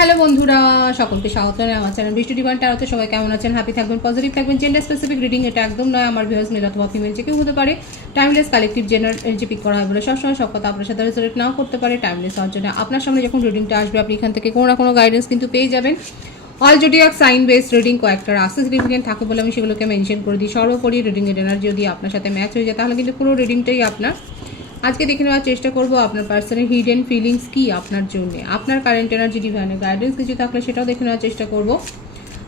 Hello বন্ধুরা, সকলকে স্বাগত জানাই আমার চ্যানেল বৃষ্টি ডিভাইন ট্যারোতে। সবাই কেমন আছেন? হ্যাপি থাকবেন, পজিটিভ থাকবেন। জেন্ডার স্পেসিফিক রিডিং এটা একদম নয়, আমার ভিউয়ার্স মেল অথবা ফিমেল যে কেউ হতে পারে। টাইমলেস কালেকটিভ জেনার এনার্জি পিক করা হয় বলে সবসময় সব কথা আপনার সাথে রেজোনেট নাও করতে পারে। টাইমলেস হওয়ার জন্য আপনার সামনে যখন রিডিংটা আসবে আপনি এখান থেকে কোনো না কোনো গাইডেন্স কিন্তু পেয়ে যাবেন। All zodiac sign based reading কয়েকটা রাস্তা সিগনিফিকেন্ট থাকে বলে আমি সেগুলোকে মেনশন করে দিই। সর্বোপরি রিডিংয়ের এনার্জি যদি আপনার সাথে ম্যাচ হয়ে যায় তাহলে কিন্তু পুরো রিডিংটাই আপনার। আজকে দেখে নেওয়ার চেষ্টা করব আপনার পার্সনের হিডেন ফিলিংস কি আপনার জন্য, আপনার কারেন্ট এনার্জি ডিভাইনের গাইডেন্স কিছু থাকলে সেটাও দেখে নেওয়ার চেষ্টা করব।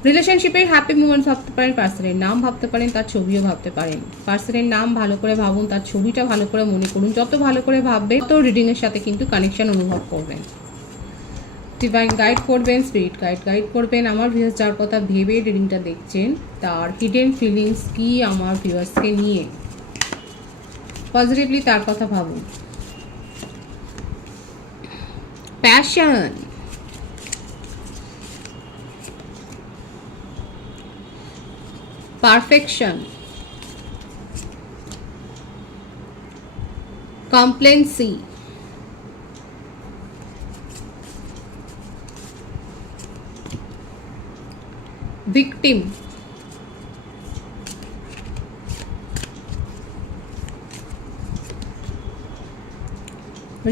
রিলেশনশিপের হ্যাপি মুমেন্ট ভাবতে পারেন, পার্সনের নাম ভাবতে পারেন, তার ছবিও ভাবতে পারেন। পার্সনের নাম ভালো করে ভাবুন, তার ছবিটা ভালো করে মনে করুন। যত ভালো করে ভাববেন তত রিডিংয়ের সাথে কিন্তু কানেকশন অনুভব করবেন। ডিভাইন গাইড করবেন, স্পিরিট গাইড করবেন। আমার ভিউয়ার্স যার কথা ভেবে রিডিংটা দেখছেন তার হিডেন ফিলিংস কি আমার ভিউয়ার্সকে নিয়ে, পজিটিভলি তার কথা ভাবুন। Passion, perfection, complacency, victim,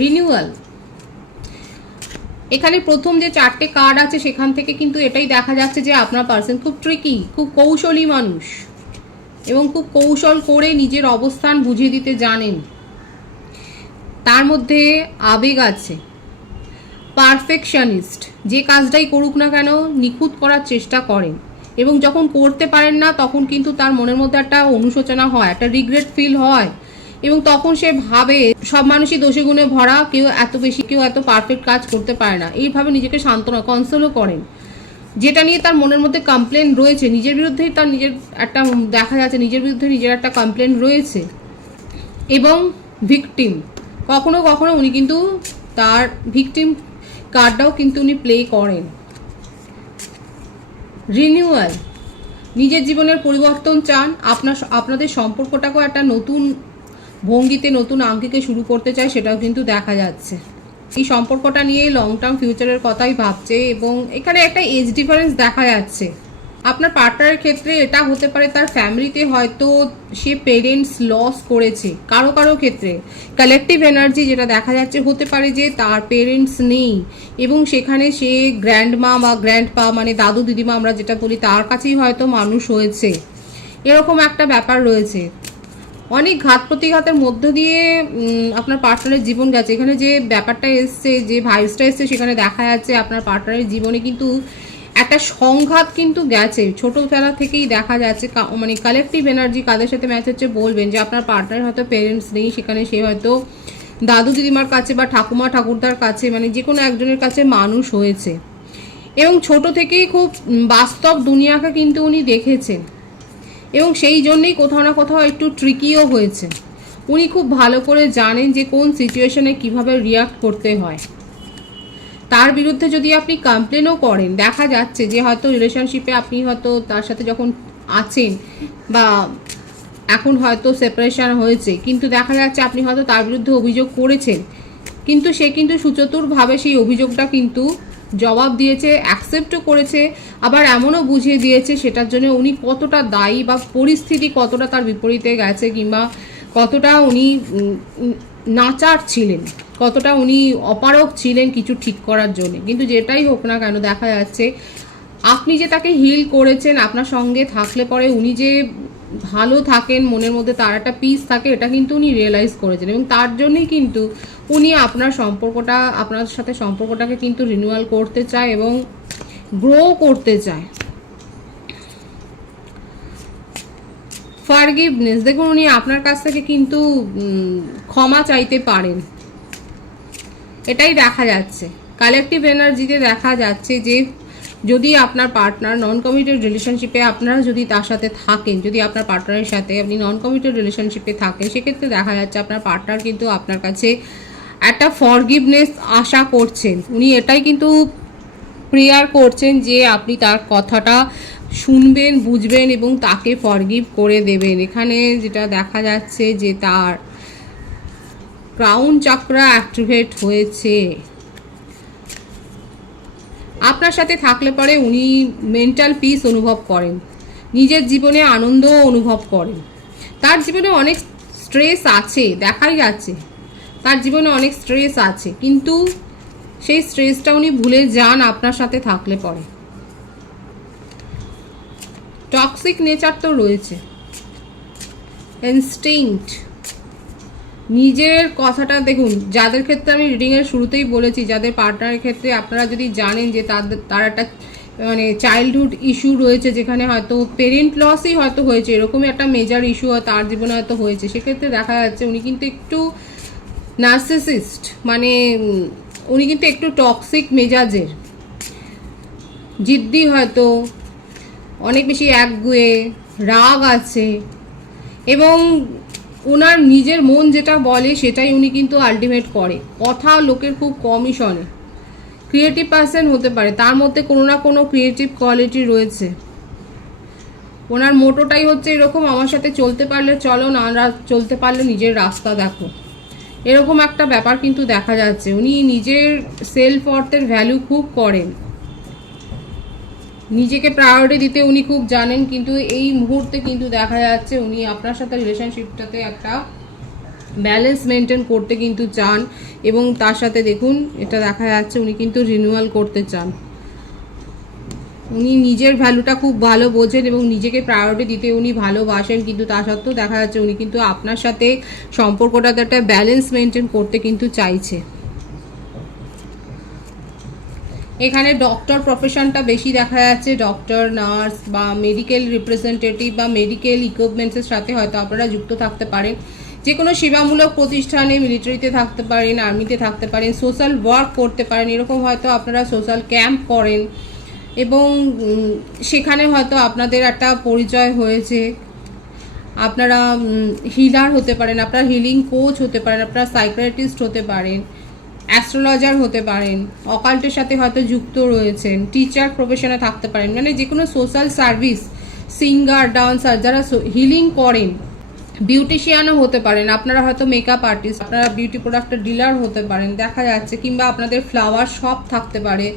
renewal. এখানে প্রথম যে চারটে কার্ড আছে সেখান থেকে কিন্তু এটাই দেখা যাচ্ছে যে আপনার পার্সন খুব ট্রিকি, খুব কৌশলী মানুষ এবং খুব কৌশল করে নিজের অবস্থান বুঝিয়ে দিতে জানেন। তার মধ্যে আবেগ আছে। পারফেকশনিস্ট, যে কাজটাই করুক না কেন নিখুঁত করার চেষ্টা করেন এবং যখন করতে পারেন না তখন কিন্তু তার মনের মধ্যে একটা অনুশোচনা হয়, একটা রিগ্রেট ফিল হয় এবং তখন সে ভাবে সব মানুষই দোষে গুণে ভরা, কেউ এত বেশি, কেউ এত পারফেক্ট কাজ করতে পারে না। এইভাবে নিজেকে সান্ত্বনা কনসোলও করেন, যেটা নিয়ে তার মনের মধ্যে কমপ্লেন রয়েছে। নিজের বিরুদ্ধেই তার নিজের একটা দেখা যাচ্ছে, নিজের বিরুদ্ধে নিজের একটা কমপ্লেন রয়েছে। এবং ভিকটিম, কখনো কখনো উনি কিন্তু তার ভিকটিম কার্ডটাও কিন্তু উনি প্লে করেন। রিনিউয়াল, নিজের জীবনের পরিবর্তন চান, আপনাদের সম্পর্কটাকেও একটা নতুন ভঙ্গিতে নতুন আঙ্গিকে শুরু করতে চায়, সেটাও কিন্তু দেখা যাচ্ছে। এই সম্পর্কটা নিয়ে লং টার্ম ফিউচারের কথাই ভাবছে এবং এখানে একটা এজ ডিফারেন্স দেখা যাচ্ছে। আপনার পার্টনারের ক্ষেত্রে এটা হতে পারে তার ফ্যামিলিতে হয়তো সে পেরেন্টস লস করেছে, কারো কারো ক্ষেত্রে কালেকটিভ এনার্জি যেটা দেখা যাচ্ছে হতে পারে যে তার পেরেন্টস নেই এবং সেখানে সে গ্র্যান্ডমা বা গ্র্যান্ডপা মানে দাদু দিদিমা আমরা যেটা বলি তার কাছেই হয়তো মানুষ হয়েছে, এরকম একটা ব্যাপার রয়েছে। অনেক ঘাত প্রতিঘাতের মধ্য দিয়ে আপনার পার্টনারের জীবন গেছে। এখানে যে ব্যাপারটা এসছে, যে ভাইবসটা এসছে, সেখানে দেখা যাচ্ছে আপনার পার্টনারের জীবনে কিন্তু একটা সংঘাত কিন্তু গেছে ছোটোবেলা থেকেই দেখা যাচ্ছে। মানে কালেকটিভ এনার্জি কাদের সাথে ম্যাচ হচ্ছে বলবেন যে আপনার পার্টনার হয়তো পেরেন্টস নেই, সেখানে সে হয়তো দাদু দিদিমার কাছে বা ঠাকুমা ঠাকুরদার কাছে মানে যে কোনো একজনের কাছে মানুষ হয়েছে এবং ছোট থেকেই খুব বাস্তব দুনিয়াকে কিন্তু উনি দেখেছেন এবং সেই জন্যই কোথাও না কোথাও একটু ট্রিকিও হয়েছে। উনি খুব ভালো করে জানেন যে কোন সিচুয়েশনে কিভাবে রিয়াক্ট করতে হয়। তার বিরুদ্ধে যদি আপনি কমপ্লেনও করেন, দেখা যাচ্ছে যে হয়তো রিলেশনশিপে আপনি হয়তো তার সাথে যখন আছেন বা এখন হয়তো সেপারেশন হয়েছে, কিন্তু দেখা যাচ্ছে আপনি হয়তো তার বিরুদ্ধে অভিযোগ করেছেন, কিন্তু সে কিন্তু সুচতুরভাবে সেই অভিযোগটা কিন্তু জবাব দিয়েছে, অ্যাকসেপ্টও করেছে, আবার এমনও বুঝিয়ে দিয়েছে সেটার জন্য উনি কতটা দায়ী বা পরিস্থিতি কতটা তার বিপরীতে গেছে কিংবা কতটা উনি নাচার ছিলেন, কতটা উনি অপারক ছিলেন কিছু ঠিক করার জন্য। কিন্তু যেটাই হোক না কেন দেখা যাচ্ছে আপনি যে তাকে হিল করেছেন, আপনার সঙ্গে থাকলে পরে উনি যে ভালো থাকেন, মনের মধ্যে তার একটা পিস থাকে, এটা কিন্তু উনি রিয়েলাইজ করেছেন এবং তার জন্যই কিন্তু উনি আপনার সাথে সম্পর্কটাকে কিন্তু রিনিউয়াল করতে চায় এবং গ্রো করতে চায়। ফরগিভনেস, দেখুন উনি আপনার কাছ থেকে কিন্তু ক্ষমা চাইতে পারেন, এটাই দেখা যাচ্ছে। কালেকটিভ এনার্জিতে দেখা যাচ্ছে যে যদি আপনার পার্টনার নন কমিটেড রিলেশনশিপে আপনারা যদি তার সাথে থাকেন, যদি আপনার পার্টনারের সাথে আপনি নন কমিটেড রিলেশনশিপে থাকেন, সেক্ষেত্রে দেখা যাচ্ছে আপনার পার্টনার কিন্তু আপনার কাছে একটা ফরগিভনেস আশা করছেন। উনি এটাই কিন্তু প্রেয়ার করছেন যে আপনি তার কথাটা শুনবেন, বুঝবেন এবং তাকে ফরগিভ করে দেবেন। এখানে যেটা দেখা যাচ্ছে যে তার ক্রাউন চাকরা অ্যাক্টিভেট হয়েছে। আপনার সাথে থাকলে পরে উনি মেন্টাল পিস অনুভব করেন, নিজের জীবনে আনন্দ অনুভব করেন। তার জীবনে অনেক স্ট্রেস আছে, দেখাই যাচ্ছে তার জীবনে অনেক স্ট্রেস আছে, কিন্তু সেই স্ট্রেসটা উনি ভুলে যান আপনার সাথে থাকলে পরে। টক্সিক নেচার তো রয়েছে, ইনস্টিংক্ট, নিজের কথাটা দেখুন। যাদের ক্ষেত্রে আমি রিডিংয়ের শুরুতেই বলেছি, যাদের পার্টনারের ক্ষেত্রে আপনারা যদি জানেন যে তার একটা মানে চাইল্ডহুড ইস্যু রয়েছে, যেখানে হয়তো পেরেন্ট লসই হয়তো হয়েছে, এরকমই একটা মেজর ইস্যু তার জীবনে হয়তো হয়েছে, সেক্ষেত্রে দেখা যাচ্ছে উনি কিন্তু একটু নার্সিসিস্ট, মানে উনি কিন্তু একটু টক্সিক মেজাজের, জিদ্দি, হয়তো অনেক বেশি একগুঁয়ে, রাগ আছে, এবং ওনার নিজের মন যেটা বলে সেটাই উনি কিন্তু আলটিমেট করে, কথা লোকের খুব কমই শোনে। ক্রিয়েটিভ পার্সন হতে পারে, তার মধ্যে কোনো না কোনো ক্রিয়েটিভ কোয়ালিটি রয়েছে। ওনার মোটোটাই হচ্ছে এরকম, আমার সাথে চলতে পারলে চলো, না চলতে পারলে নিজের রাস্তা দেখো, এরকম একটা ব্যাপার কিন্তু দেখা যাচ্ছে। উনি নিজের সেলফ অর্থের ভ্যালু খুব করেন, নিজেকে প্রায়োরিটি দিতে উনি খুব জানেন, কিন্তু এই মুহূর্তে কিন্তু দেখা যাচ্ছে উনি আপনার সাথে রিলেশনশিপটাতে একটা ব্যালেন্স মেনটেন করতে কিন্তু চান, এবং তার সাথে দেখুন এটা দেখা যাচ্ছে উনি কিন্তু রিনিউয়াল করতে চান। উনি নিজের ভ্যালুটা খুব ভালো বোঝেন এবং নিজেকে প্রায়োরিটি দিতে উনি ভালোবাসেন, কিন্তু তা সত্ত্বেও দেখা যাচ্ছে উনি কিন্তু আপনার সাথে সম্পর্কটাতে একটা ব্যালেন্স মেনটেন করতে কিন্তু চাইছে। এখানে ডক্টর প্রফেশনটা বেশি দেখা যাচ্ছে, ডক্টর, নার্স বা মেডিকেল রিপ্রেজেন্টেটিভ বা মেডিকেল ইকুইপমেন্টসের সাথে হয়তো আপনারা যুক্ত থাকতে পারেন। যে কোনো সেবামূলক প্রতিষ্ঠানে, মিলিটারিতে থাকতে পারেন, আর্মিতে থাকতে পারেন, সোশ্যাল ওয়ার্ক করতে পারেন, এরকম হয়তো আপনারা সোশ্যাল ক্যাম্প করেন এবং সেখানে হয়তো আপনাদের একটা পরিচয় হয়েছে। আপনারা হিলার হতে পারেন, আপনারা হিলিং কোচ হতে পারেন, আপনারা সাইকিয়াট্রিস্ট হতে পারেন, অ্যাস্ট্রোলজার হতে পারেন, অকাল্টের সাথে হয়তো যুক্ত রয়েছেন, টিচার প্রফেশনে থাকতে পারেন, মানে যে কোনো সোশ্যাল সার্ভিস, সিঙ্গার, ডান্সার যারা হিলিং করেন, বিউটিশিয়ানও হতে পারেন, আপনারা হয়তো মেকআপ আর্টিস্ট, আপনারা বিউটি প্রোডাক্টের ডিলার হতে পারেন দেখা যাচ্ছে, কিংবা আপনাদের ফ্লাওয়ার শপ থাকতে পারে,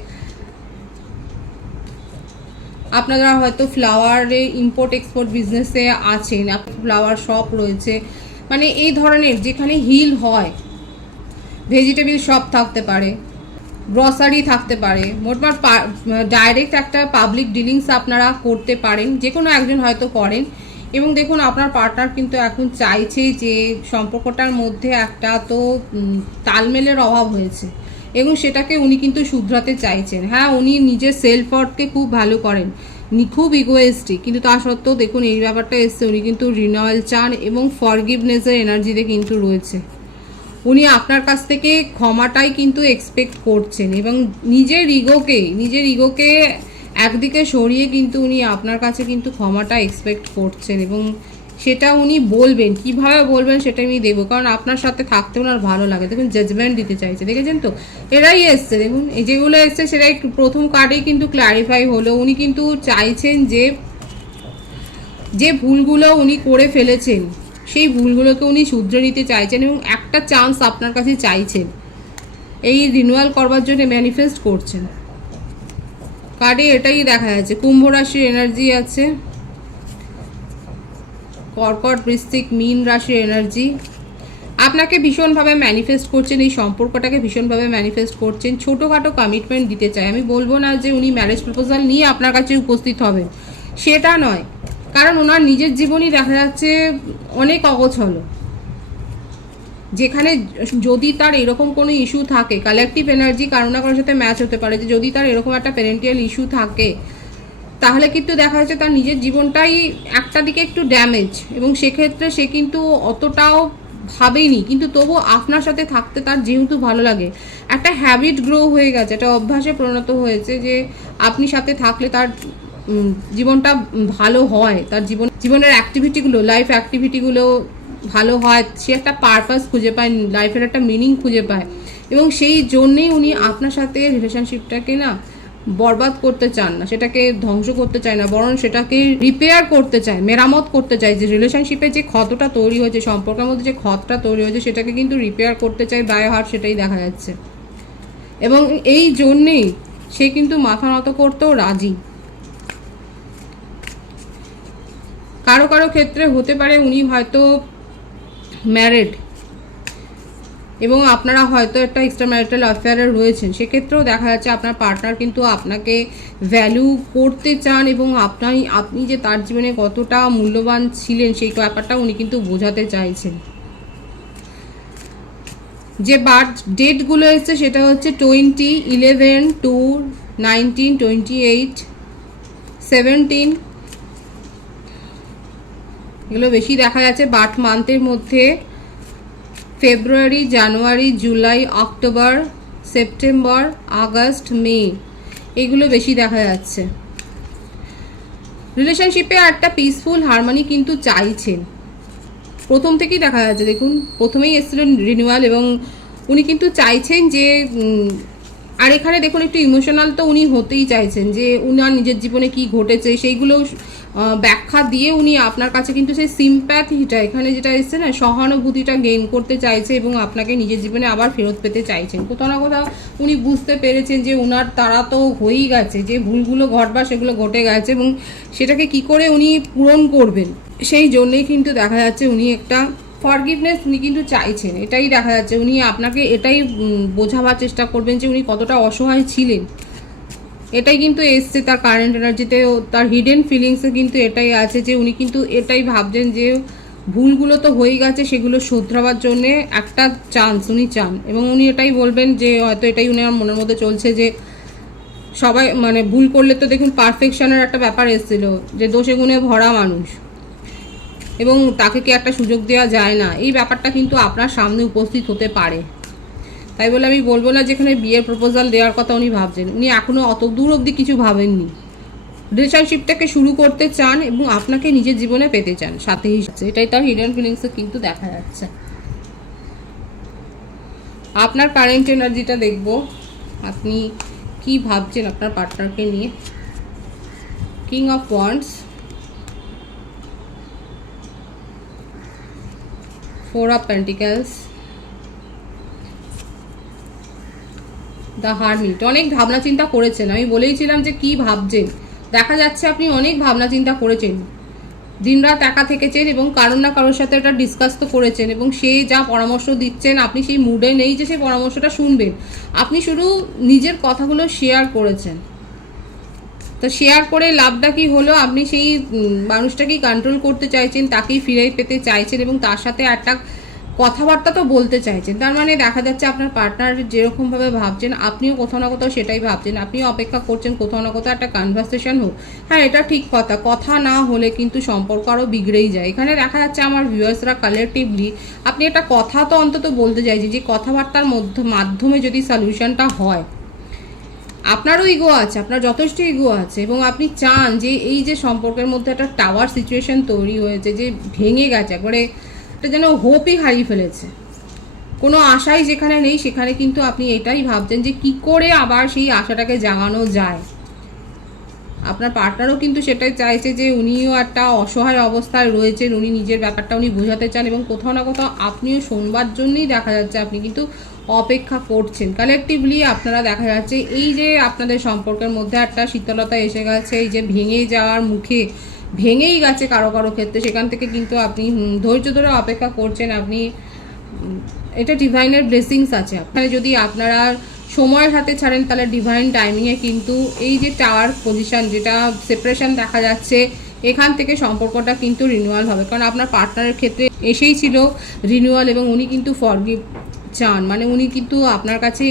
আপনারা হয়তো ফ্লাওয়ারে ইম্পোর্ট এক্সপোর্ট বিজনেসে আছেন, ফ্লাওয়ার শপ রয়েছে, মানে এই ধরনের যেখানে হিল হয়, ভেজিটেবল শপ থাকতে পারে, গ্রসারি থাকতে পারে, মোটমাট ডাইরেক্ট একটা পাবলিক ডিলিংস আপনারা করতে পারেন, যে কোনো একজন হয়তো করেন। এবং দেখুন আপনার পার্টনার কিন্তু এখন চাইছে যে সম্পর্কটার মধ্যে একটা তো তালমেলের অভাব হয়েছে এবং সেটাকে উনি কিন্তু শুধরাতে চাইছেন। হ্যাঁ, উনি নিজের সেলফ ওয়ার্থকে খুব ভালো করেন, খুব ইগোয়েস্টিক, কিন্তু তা সত্ত্বেও দেখুন এই ব্যাপারটা এসছে, উনি কিন্তু রিনিউয়াল চান এবং ফরগিভনেসের এনার্জিতে কিন্তু রয়েছে। উনি আপনার কাছ থেকে ক্ষমাটাই কিন্তু এক্সপেক্ট করছেন এবং নিজের ইগোকে একদিকে সরিয়ে কিন্তু উনি আপনার কাছে কিন্তু ক্ষমাটা এক্সপেক্ট করছেন এবং সেটা উনি বলবেন, কিভাবে বলবেন সেটা আমি দেবো, কারণ আপনার সাথে থাকতে ওনার ভালো লাগে। দেখুন জাজমেন্ট দিতে চাইছে, দেখেছেন তো, এরাই এসছে, দেখুন এই যেগুলো এসছে সেটাই প্রথম কার্ডেই কিন্তু ক্ল্যারিফাই হলো। উনি কিন্তু চাইছেন যে ভুলগুলো উনি করে ফেলেছেন সেই ভুলগুলোকে উনি শুধরে নিতে চাইছেন এবং একটা চান্স আপনার কাছে চাইছেন, এই রিনিউয়াল করবার জন্য ম্যানিফেস্ট করছেন। কার্ডে এটাই দেখা যাচ্ছে। কুম্ভ রাশির এনার্জি আছে, কর্কট, বৃশ্চিক, মীন রাশির এনার্জি। আপনাকে ভীষণভাবে ম্যানিফেস্ট করছেন, এই সম্পর্কটাকে ভীষণভাবে ম্যানিফেস্ট করছেন, ছোটোখাটো কমিটমেন্ট দিতে চায়। আমি বলবো না যে উনি ম্যারেজ প্রপোজাল নিয়ে আপনার কাছে উপস্থিত হবেন, সেটা নয়, কারণ ওনার নিজের জীবনই দেখা যাচ্ছে অনেক অগোছল, যেখানে যদি তার এরকম কোনো ইস্যু থাকে, কালেকটিভ এনার্জি কারো না কারোর সাথে ম্যাচ হতে পারে, যে যদি তার এরকম একটা প্যারেন্টিয়াল ইস্যু থাকে তাহলে কিন্তু দেখা যাচ্ছে তার নিজের জীবনটাই একটা দিকে একটু ড্যামেজ এবং সেক্ষেত্রে সে কিন্তু অতটাও ভাবেনি, কিন্তু তবু আপনার সাথে থাকতে তার যেহেতু ভালো লাগে, একটা হ্যাবিট গ্রো হয়ে গেছে, একটা অভ্যাসে পরিণত হয়েছে যে আপনি সাথে থাকলে তার জীবনটা ভালো হয়, তার জীবনের অ্যাক্টিভিটিগুলো, লাইফ অ্যাক্টিভিটিগুলো ভালো হয়, সে একটা পারপাস খুঁজে পায়, লাইফের একটা মিনিং খুঁজে পায় এবং সেই জন্যেই উনি আপনার সাথে রিলেশনশিপটাকে না বরবাদ করতে চান না, সেটাকে ধ্বংস করতে চায় না, বরং সেটাকে রিপেয়ার করতে চায়, মেরামত করতে চায়। যে রিলেশনশিপে যে ক্ষতটা তৈরি হয়েছে, সম্পর্কের মধ্যে যে ক্ষতটা তৈরি হয়েছে সেটাকে কিন্তু রিপেয়ার করতে চায় বাই হার্ট, সেটাই দেখা যাচ্ছে। এবং এই জন্যেই সে কিন্তু মাথা নত করতেও রাজি। কারো কারো ক্ষেত্রে হতে পারে উনি হয়তো ম্যারিড এবং আপনারা হয়তো একটা এক্সট্রা ম্যারিটাল অ্যাফেয়ারে রয়েছেন, সেক্ষেত্রেও দেখা যাচ্ছে আপনার পার্টনার কিন্তু আপনাকে ভ্যালু করতে চান এবং আপনি যে তার জীবনে কতটা মূল্যবান ছিলেন সেই ব্যাপারটা উনি কিন্তু বোঝাতে চাইছেন। যে বার্থ ডেটগুলো এসছে সেটা হচ্ছে 20, 11, 2, 19, 28, 17, এগুলো বেশি দেখা যাচ্ছে। বার্থ মান্থের মধ্যে ফেব্রুয়ারি, জানুয়ারি, জুলাই, অক্টোবর, সেপ্টেম্বর, আগস্ট, মে, এগুলো বেশি দেখা যাচ্ছে। রিলেশনশিপে একটা পিসফুল হারমোনি কিন্তু চাইছেন, প্রথম থেকেই দেখা যাচ্ছে। দেখুন প্রথমেই এসেছিলেন রিনিউয়াল এবং উনি কিন্তু চাইছেন যে আর এখানে দেখুন একটু ইমোশনাল তো উনি হতেই চাইছেন, যে উনার নিজের জীবনে কি ঘটেছে সেইগুলো ব্যাখ্যা দিয়ে উনি আপনার কাছে কিন্তু সেই সিম্প্যাথিটা, এখানে যেটা এসছে না, সহানুভূতিটা গেইন করতে চাইছে এবং আপনাকে নিজের জীবনে আবার ফেরত পেতে চাইছেন। কোথাও না কোথাও উনি বুঝতে পেরেছেন যে উনার তারা তো হয়েই গেছে, যে ভুলগুলো ঘটবার সেগুলো ঘটে গেছে এবং সেটাকে কি করে উনি পূরণ করবেন, সেই জন্যেই কিন্তু দেখা যাচ্ছে উনি একটা ফরগিভনেস উনি কিন্তু চাইছেন। এটাই দেখা যাচ্ছে উনি আপনাকে এটাই বোঝাবার চেষ্টা করবেন যে উনি কতটা অসহায় ছিলেন, এটাই কিন্তু এসছে তার কারেন্ট এনার্জিতে। তার হিডেন ফিলিংসে কিন্তু এটাই আছে যে উনি কিন্তু এটাই ভাবছেন যে ভুলগুলো তো হয়ে গেছে, সেগুলো শোধরাবার জন্যে একটা চান্স উনি চান এবং উনি এটাই বলবেন যে হয়তো এটাই উনার মনের মধ্যে চলছে যে সবাই মানে ভুল করলে তো দেখুন পারফেকশনের একটা ব্যাপার এসেছিল, যে দোষে গুণে ভরা মানুষ এবং তাকে কি একটা সুযোগ দেওয়া যায় না, এই ব্যাপারটা কিন্তু আপনার সামনে উপস্থিত হতে পারে। তাই বলে আমি বলবো না যেখানে বিয়ের প্রপোজাল দেওয়ার কথা উনি ভাবছেন, উনি এখনও অত দূর অবধি কিছু ভাবেননি। রিলেশনশিপটাকে শুরু করতে চান এবং আপনাকে নিজের জীবনে পেতে চান সাথেই সাথে, এটাই তার হিডেন ফিলিংসে কিন্তু দেখা যাচ্ছে। আপনার কারেন্ট এনার্জিটা দেখব, আপনি কি ভাবছেন আপনার পার্টনারকে নিয়ে। King of wands, 4 of Pentacles, the hermit. অনেক ভাবনা চিন্তা করেছেন, আমি বলেইছিলাম যে কি ভাবছেন, দেখা যাচ্ছে আপনি অনেক ভাবনা চিন্তা করেছেন, দিনরাত একা থেকেছেন এবং কারোর না কারোর সাথে এটা ডিসকাস তো করেছেন এবং সে যা পরামর্শ দিচ্ছেন আপনি সেই মুডে নেই যে সেই পরামর্শটা শুনবেন, আপনি শুধু নিজের কথাগুলো শেয়ার করেছেন। তো শেয়ার করে লাভটা কি হলো, আপনি সেই মানুষটাকেই কন্ট্রোল করতে চাইছেন, তাকেই ফিরে পেতে চাইছেন এবং তার সাথে একটা কথাবার্তা তো বলতে চাইছেন। তার মানে দেখা যাচ্ছে আপনার পার্টনার যেরকমভাবে ভাবছেন আপনিও কোথাও না কোথাও সেটাই ভাবছেন, আপনিও অপেক্ষা করছেন কোথাও না কোথাও একটা কনভারসেশন হোক। হ্যাঁ, এটা ঠিক কথা, কথা না হলে কিন্তু সম্পর্ক আরও বিগড়েই যায়। এখানে দেখা যাচ্ছে আমার ভিউয়ার্সরা কালেকটিভলি আপনি একটা কথা তো অন্তত বলতে চাইছেন, যে কথাবার্তার মাধ্যমে যদি সলিউশনটা হয়। আপনারও ইগো আছে, আপনার যথেষ্ট ইগো আছে এবং আপনি চান যে এই যে সম্পর্কের মধ্যে একটা টাওয়ার সিচুয়েশন তৈরি হয়েছে, যে ভেঙে গেছে একবারে, এটা যেন হোপই হারিয়ে ফেলেছে, কোনো আশাই যেখানে নেই, সেখানে কিন্তু আপনি এটাই ভাবছেন যে কি করে আবার সেই আশাটাকে জাগানো যায়। আপনার পার্টনারও কিন্তু সেটাই চাইছে, যে উনিও একটা অসহায় অবস্থায় রয়েছেন, উনি নিজের ব্যাপারটা উনি বোঝাতে চান এবং কোথাও না কোথাও আপনিও শোনবার জন্যই দেখা যাচ্ছে আপনি কিন্তু অপেক্ষা করছেন। কালেকটিভলি আপনারা দেখা যাচ্ছে এই যে আপনাদের সম্পর্কের মধ্যে একটা শীতলতা এসে গেছে, এই যে ভেঙে যাওয়ার মুখে ভেঙেই গেছে কারো কারো ক্ষেত্রে, সেখান থেকে কিন্তু আপনি ধৈর্য ধরে অপেক্ষা করছেন। আপনি এটা ডিভাইনের ব্লেসিংস আছে আপনার, যদি আপনারা সময়ের হাতে ছাড়েন তাহলে ডিভাইন টাইমিংয়ে কিন্তু এই যে টাওয়ার পজিশন, যেটা সেপারেশন দেখা যাচ্ছে, এখান থেকে সম্পর্কটা কিন্তু রিনিউয়াল হবে। কারণ আপনার পার্টনারের ক্ষেত্রে এসেই ছিল রিনিউয়াল এবং উনি কিন্তু ফরগিভ চান, মানে উনি কিন্তু আপনার কাছে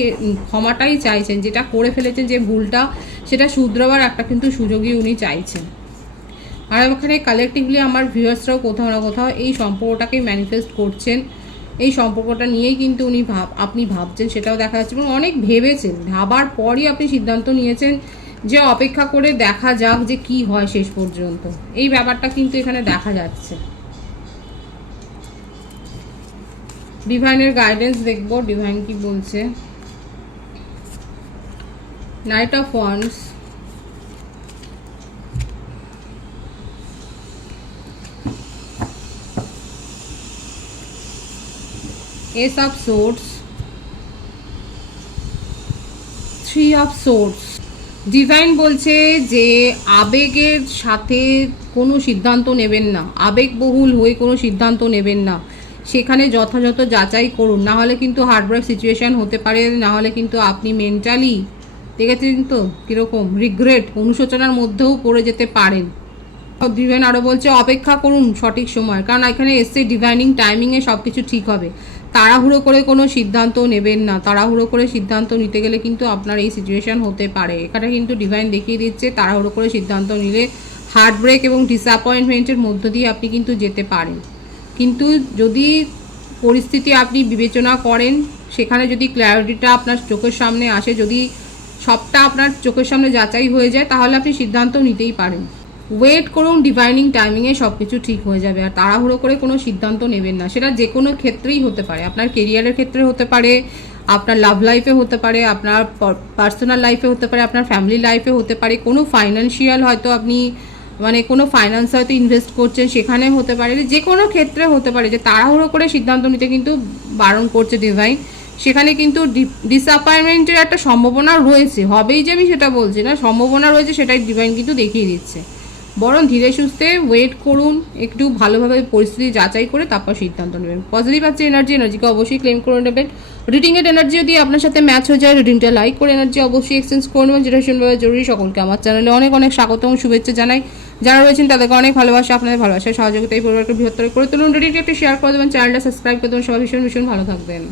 ক্ষমাটাই চাইছেন, যেটা করে ফেলেছেন যে ভুলটা, সেটা শুধরাবার একটা কিন্তু সুযোগই উনি চাইছেন। আর ওখানে কালেকটিভলি আমার ভিউয়ার্সরাও কোথাও না কোথাও এই সম্পর্কটাকে ম্যানিফেস্ট করছেন, এই সম্পর্কটা নিয়েই কিন্তু আপনি ভাবছেন, সেটাও দেখা যাচ্ছে এবং অনেক ভেবেছেন, ভাবার পরই আপনি সিদ্ধান্ত নিয়েছেন যে অপেক্ষা করে দেখা যাক যে কি হয় শেষ পর্যন্ত, এই ব্যাপারটা কিন্তু এখানে দেখা যাচ্ছে। ডিভাইনের গাইডেন্স দেখবো, ডিভাইন কি বলছে। Night of wands, Ace of Swords, 3 of Swords, divine বলছে যে আবেগের সাথে কোনো সিদ্ধান্ত নেবেন না, আবেগবহুল হয়ে কোনো সিদ্ধান্ত নেবেন না, সেখানে যথাযথ যাচাই করুন, না হলে কিন্তু হার্টব্রেক সিচুয়েশান হতে পারে, না হলে কিন্তু আপনি মেন্টালি দেখেছেন তো কীরকম রিগ্রেট অনুশোচনার মধ্যেও পড়ে যেতে পারেন। ডিভাইন আরও বলছে অপেক্ষা করুন সঠিক সময়, কারণ এখানে এসছে ডিভাইনিং টাইমিংয়ে সব কিছু ঠিক হবে। তাড়াহুড়ো করে কোনো সিদ্ধান্ত নেবেন না, তাড়াহুড়ো করে সিদ্ধান্ত নিতে গেলে কিন্তু আপনার এই সিচুয়েশান হতে পারে। এখানে কিন্তু ডিভাইন দেখিয়ে দিচ্ছে তাড়াহুড়ো করে সিদ্ধান্ত নিলে হার্টব্রেক এবং ডিসঅ্যাপয়েন্টমেন্টের মধ্য দিয়ে আপনি কিন্তু যেতে পারেন। কিন্তু যদি পরিস্থিতি আপনি বিবেচনা করেন, সেখানে যদি ক্ল্যারিটিটা আপনার চোখের সামনে আসে, যদি সবটা আপনার চোখের সামনে যাচাই হয়ে যায়, তাহলে আপনি সিদ্ধান্ত নিতেই পারেন। ওয়েট করুন, ডিভাইনিং টাইমিংয়ে সব কিছু ঠিক হয়ে যাবে। আর তাড়াহুড়ো করে কোনো সিদ্ধান্ত নেবেন না, সেটা যে কোনো ক্ষেত্রেই হতে পারে, আপনার কেরিয়ারের ক্ষেত্রে হতে পারে, আপনার লাভ লাইফে হতে পারে, আপনার পার্সোনাল লাইফে হতে পারে, আপনার ফ্যামিলি লাইফে হতে পারে, কোনো ফাইন্যান্সিয়াল হয়তো আপনি মানে কোনো ফাইন্যান্স হয়তো ইনভেস্ট করছেন, সেখানে হতে পারে, যে কোনো ক্ষেত্রে হতে পারে যে তাড়াহুড়ো করে সিদ্ধান্ত নিতে কিন্তু বারণ করছে ডিভাইন। সেখানে কিন্তু ডিসঅ্যাপয়েন্টমেন্টের একটা সম্ভাবনা রয়েছে, হবেই যে আমি সেটা বলছি না, সম্ভাবনা রয়েছে, সেটাই ডিভাইন কিন্তু দেখিয়ে দিচ্ছে। বরং ধীরে সুস্থে ওয়েট করুন, একটু ভালোভাবে পরিস্থিতি যাচাই করে তারপর সিদ্ধান্ত নেবেন। পজিটিভ আছে এনার্জিকে অবশ্যই ক্লেম করে নেবেন। রিডিংয়ের এনার্জি যদি আপনার সাথে ম্যাচ হয়ে যায়, রিডিংটা লাইক করে এনার্জি অবশ্যই এক্সচেঞ্জ করে নেবেন, যেটা শুনবে জরুরি। সকলকে আমার চ্যানেলে অনেক অনেক স্বাগত এবং শুভেচ্ছা জানাই। যারা রয়েছেন তাদেরকে অনেক ভালোবাসা, আপনাদের ভালোবাসায় সহযোগিতা এই পরিবারকে বৃহত্তর করে তুলুন। রিডিংটি একটু শেয়ার করে দেবেন, চ্যানেলটা সাবস্ক্রাইব করে দেবেন। সবাই ভীষণ ভীষণ ভালো থাকবেন।